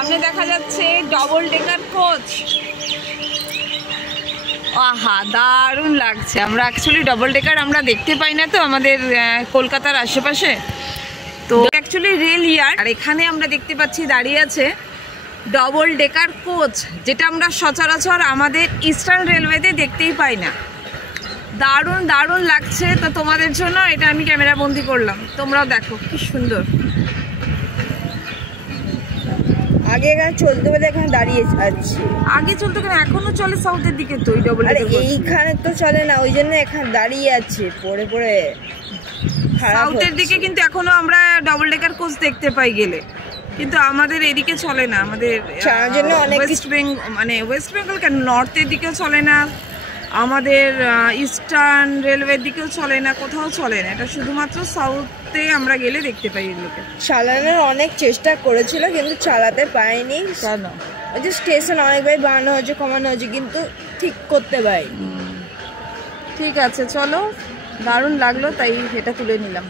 সামনে দেখা যাচ্ছে ডবল ডেকার কোচ। আহা, দারুণ লাগছে। আমরা অ্যাকচুয়ালি ডবল ডেকার আমরা দেখতে পাই না তো আমাদের কলকাতার আশেপাশে, তো অ্যাকচুয়ালি রেল ইয়ার্ড, আর এখানে আমরা দেখতে পাচ্ছি দাঁড়িয়ে আছে ডবল ডেকার কোচ, যেটা আমরা সচরাচর আমাদের ইস্টার্ন রেলওয়েতে দেখতেই পাই না। দারুণ দারুণ লাগছে। তো তোমাদের জন্য এটা আমি ক্যামেরা বন্দি করলাম, তোমরাও দেখো কি সুন্দর। আগে এখানে চলতে বলে এখানে দাঁড়িয়ে আছি। আগে চলতো কেন, এখনো চলে সাউথের দিকে তো ওই ডবল ডেকার কোচ। এইখানে তো চলে না, ওই জন্য এখানে দাঁড়িয়ে আছে পড়ে পড়ে। সাউথের দিকে কিন্তু এখনো আমরা ডবল ডেকার কোচ দেখতে পাই গেলে, কিন্তু আমাদের এদিকে চলে না। আমাদের ওয়েস্ট বেঙ্গল, মানে ওয়েস্ট বেঙ্গল কেন, নর্থের দিকেও চলে না, আমাদের ইস্টার্ন রেলওয়ের দিকেও চলে না, কোথাও চলে না। এটা শুধুমাত্র সাউথে আমরা গেলে দেখতে পাই এগুলোকে। চালানোর অনেক চেষ্টা করেছিল কিন্তু চালাতে পারেনি। কেন? ওই যে স্টেশন অনেকবার বাড়ানো হয়েছে, কমানো হয়েছে, কিন্তু ঠিক করতে পারি। ঠিক আছে, চলো, দারুণ লাগলো তাই এটা তুলে নিলাম।